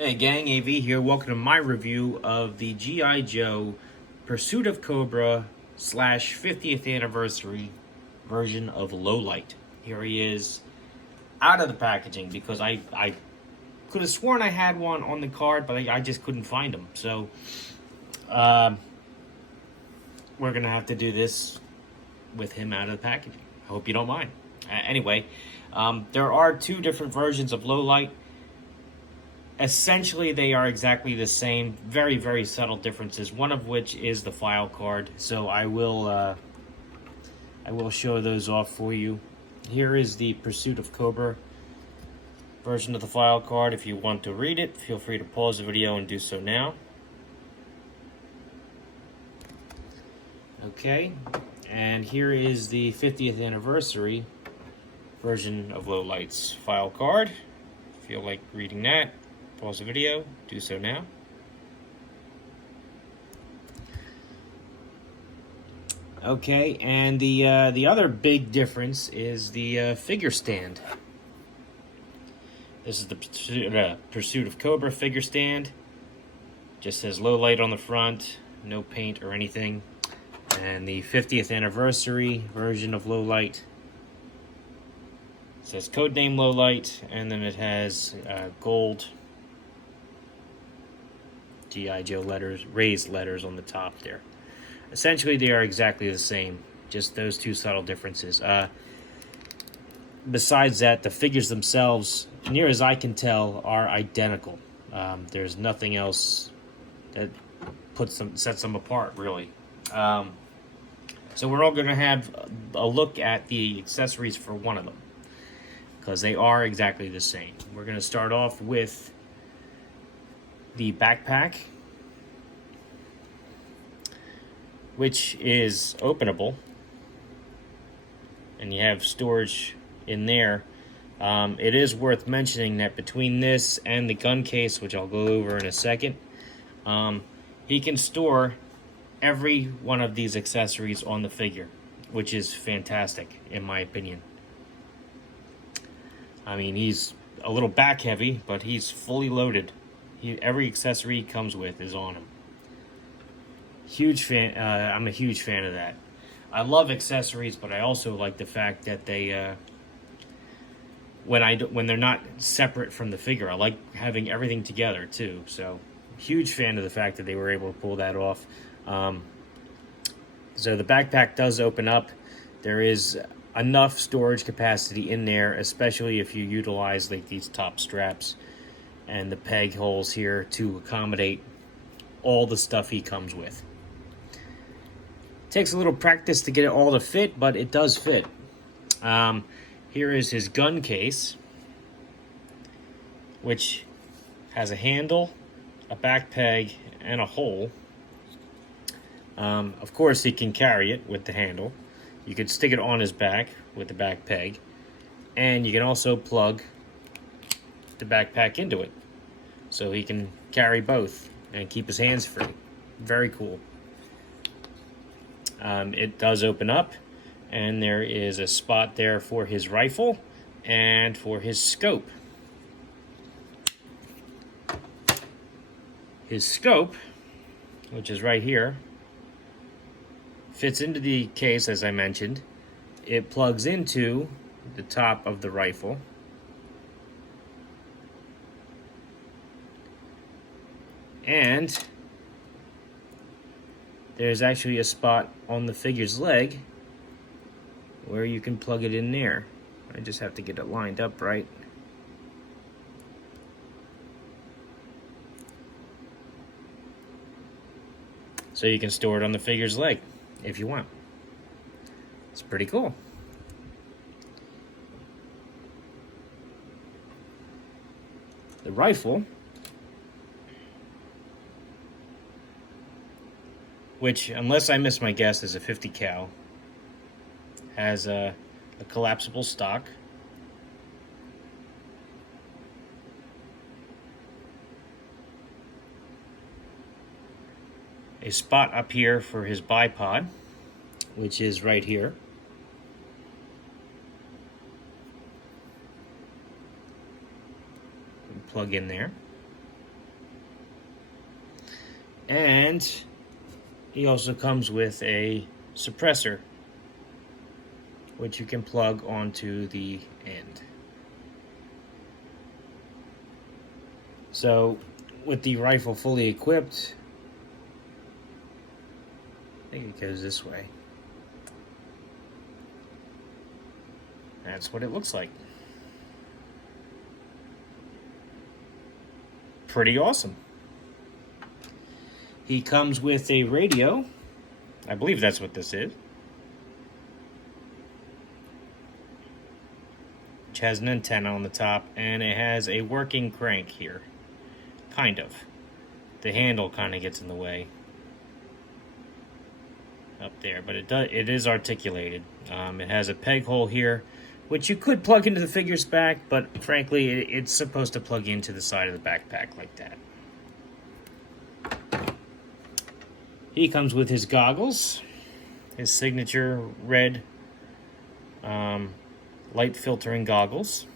Hey gang, AV here. Welcome to my review of the GI Joe Pursuit of Cobra / 50th anniversary version of Lowlight. Here he is out of the packaging because I could have sworn I had one on the card, but I just couldn't find him. So we're going to have to do this with him out of the packaging. I hope you don't mind. Anyway, there are two different versions of Lowlight. Essentially, they are exactly the same. Very, very subtle differences. One of which is the file card. So I will show those off for you. Here is the Pursuit of Cobra version of the file card. If you want to read it, feel free to pause the video and do so now. Okay, and here is the 50th anniversary version of Lowlight's file card. Feel like reading that? Pause the video, do so now. Okay, and the other big difference is the figure stand. This is the Pursuit of Cobra figure stand. Just says Lowlight on the front, no paint or anything. And the 50th anniversary version of Lowlight says codename Lowlight, and then it has gold GI Joe letters, raised letters on the top there. Essentially, they are exactly the same, just those two subtle differences. Besides that, the figures themselves, near as I can tell, are identical. There's nothing else that sets them apart, really. So we're all going to have a look at the accessories for one of them, because they are exactly the same. We're going to start off with the backpack, which is openable, and you have storage in there. It is worth mentioning that between this and the gun case, which I'll go over in a second, he can store every one of these accessories on the figure, which is fantastic in my opinion. I mean, he's a little back heavy, but he's fully loaded. Every accessory he comes with is on him. Huge fan. I'm a huge fan of that. I love accessories, but I also like the fact that they, when they're not separate from the figure, I like having everything together too. So, huge fan of the fact that they were able to pull that off. So the backpack does open up. There is enough storage capacity in there, especially if you utilize like these top straps and the peg holes here to accommodate all the stuff he comes with. Takes a little practice to get it all to fit, but it does fit. Here is his gun case, which has a handle, a back peg, and a hole. Of course, he can carry it with the handle. You could stick it on his back with the back peg, and you can also plug the backpack into it, so he can carry both and keep his hands free. Very cool. It does open up, and there is a spot there for his rifle and for his scope. His scope, which is right here, fits into the case, as I mentioned. It plugs into the top of the rifle. And there's actually a spot on the figure's leg where you can plug it in there. I just have to get it lined up right. So you can store it on the figure's leg if you want. It's pretty cool. The rifle, which, unless I miss my guess, is a 50 cal, has a collapsible stock. A spot up here for his bipod, which is right here. Plug in there. And he also comes with a suppressor, which you can plug onto the end. So with the rifle fully equipped, I think it goes this way. That's what it looks like. Pretty awesome. He comes with a radio. I believe that's what this is. Which has an antenna on the top, and it has a working crank here. Kind of. The handle kind of gets in the way up there, but it is articulated. It has a peg hole here, which you could plug into the figure's back, but frankly, it's supposed to plug into the side of the backpack like that. He comes with his goggles, his signature red light filtering goggles,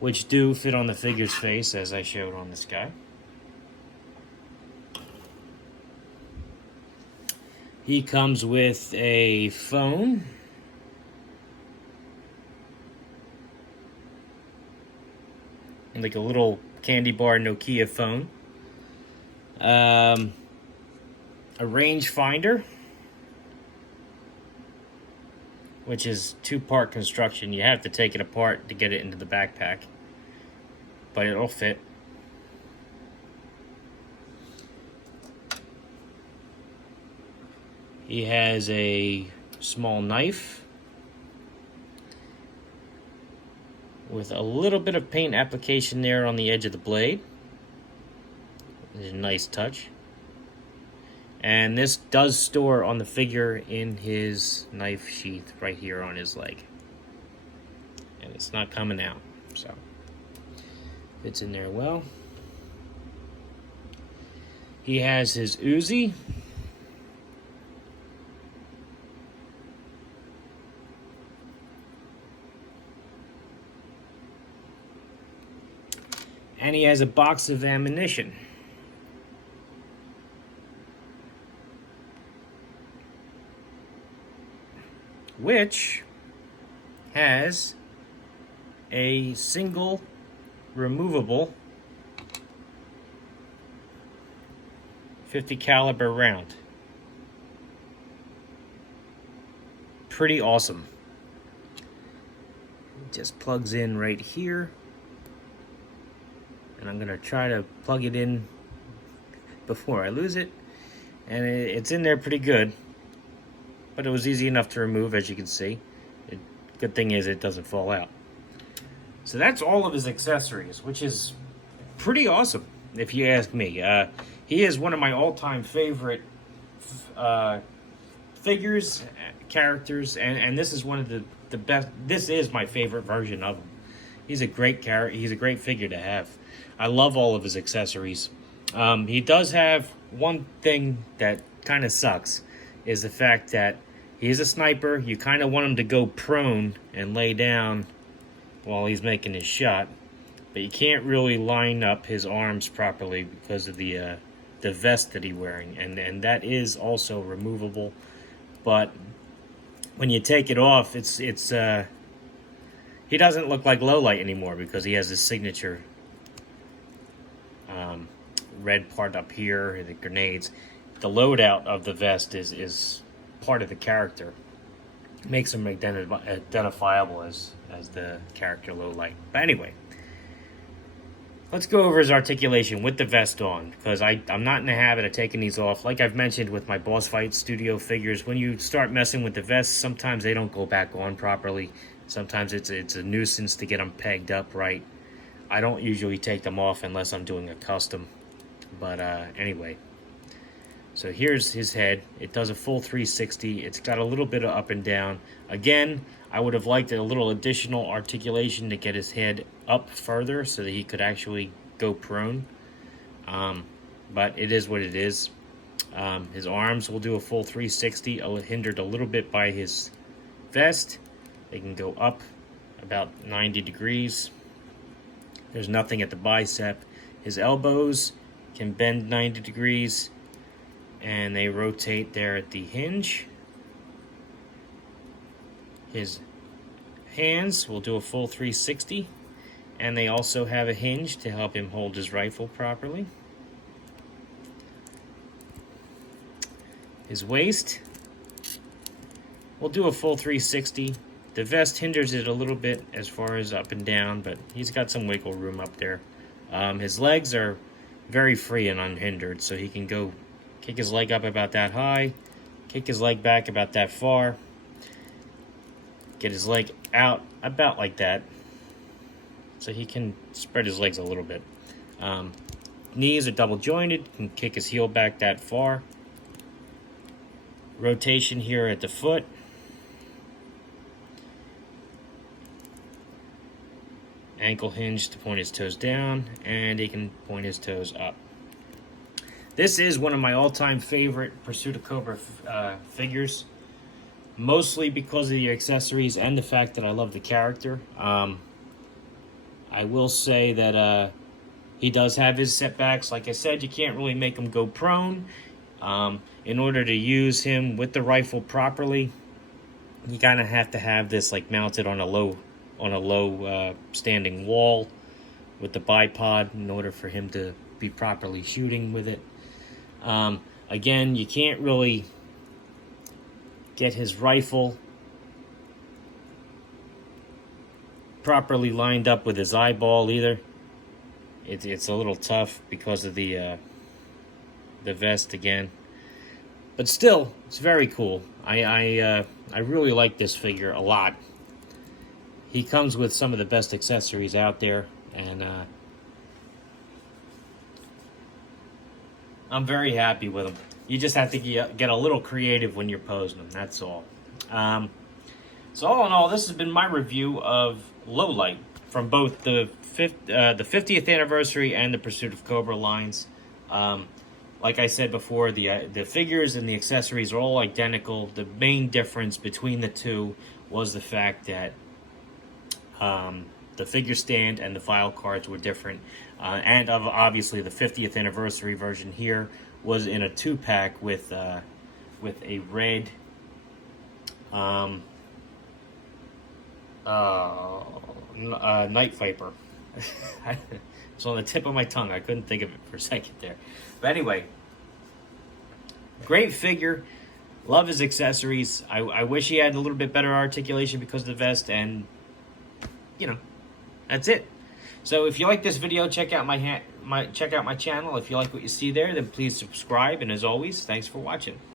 which do fit on the figure's face, as I showed on this guy. He comes with a phone, like a little candy bar Nokia phone, a range finder, which is two-part construction. You have to take it apart to get it into the backpack, but it'll fit. He has a small knife with a little bit of paint application there on the edge of the blade. It's a nice touch. And this does store on the figure in his knife sheath right here on his leg. And it's not coming out, so fits in there well. He has his Uzi. And he has a box of ammunition. Which has a single removable 50 caliber round. Pretty awesome. It just plugs in right here. And I'm going to try to plug it in before I lose it. And it's in there pretty good. But it was easy enough to remove, as you can see. Good thing is it doesn't fall out. So that's all of his accessories, which is pretty awesome, if you ask me. He is one of my all-time favorite figures, characters, and this is one of the best. This is my favorite version of him. He's a great character. He's a great figure to have. I love all of his accessories. He does have one thing that kind of sucks, is the fact that he's a sniper. You kind of want him to go prone and lay down while he's making his shot, but you can't really line up his arms properly because of the vest that he's wearing, and that is also removable. But when you take it off, it's he doesn't look like Lowlight anymore because he has his signature red part up here, the grenades. The loadout of the vest is part of the character. It makes him identifiable as the character Lowlight. But anyway, let's go over his articulation with the vest on, because I'm not in the habit of taking these off. Like I've mentioned with my Boss Fight Studio figures, when you start messing with the vests, sometimes they don't go back on properly. Sometimes it's a nuisance to get them pegged up right. I don't usually take them off unless I'm doing a custom. But anyway, so here's his head. It does a full 360. It's got a little bit of up and down. Again, I would have liked a little additional articulation to get his head up further so that he could actually go prone. But it is what it is. His arms will do a full 360, hindered a little bit by his vest. They can go up about 90 degrees. There's nothing at the bicep. His elbows can bend 90 degrees, and they rotate there at the hinge. His hands will do a full 360, and they also have a hinge to help him hold his rifle properly. His waist will do a full 360. The vest hinders it a little bit as far as up and down, but he's got some wiggle room up there. His legs are very free and unhindered, so he can go kick his leg up about that high, kick his leg back about that far, get his leg out about like that, so he can spread his legs a little bit. Knees are double jointed, can kick his heel back that far. Rotation here at the foot. Ankle hinge to point his toes down, and he can point his toes up. This is one of my all-time favorite Pursuit of Cobra figures, mostly because of the accessories and the fact that I love the character. I will say that he does have his setbacks. Like I said, you can't really make him go prone. In order to use him with the rifle properly, you kind of have to have this like mounted on a low standing wall with the bipod in order for him to be properly shooting with it. Again, you can't really get his rifle properly lined up with his eyeball either. It's a little tough because of the vest again, but still, it's very cool. I really like this figure a lot. He comes with some of the best accessories out there, and I'm very happy with him. You just have to get a little creative when you're posing him, that's all. So all in all, this has been my review of Lowlight from both the 50th anniversary and the Pursuit of Cobra lines. Like I said before, the figures and the accessories are all identical. The main difference between the two was the fact that the figure stand and the file cards were different. And obviously the 50th anniversary version here was in a 2-pack with a red Night Viper. It's on the tip of my tongue. I couldn't think of it for a second there. But anyway, great figure. Love his accessories. I wish he had a little bit better articulation because of the vest, and you know, that's it. So if you like this video, check out my channel. If you like what you see there, then please subscribe. And as always, thanks for watching.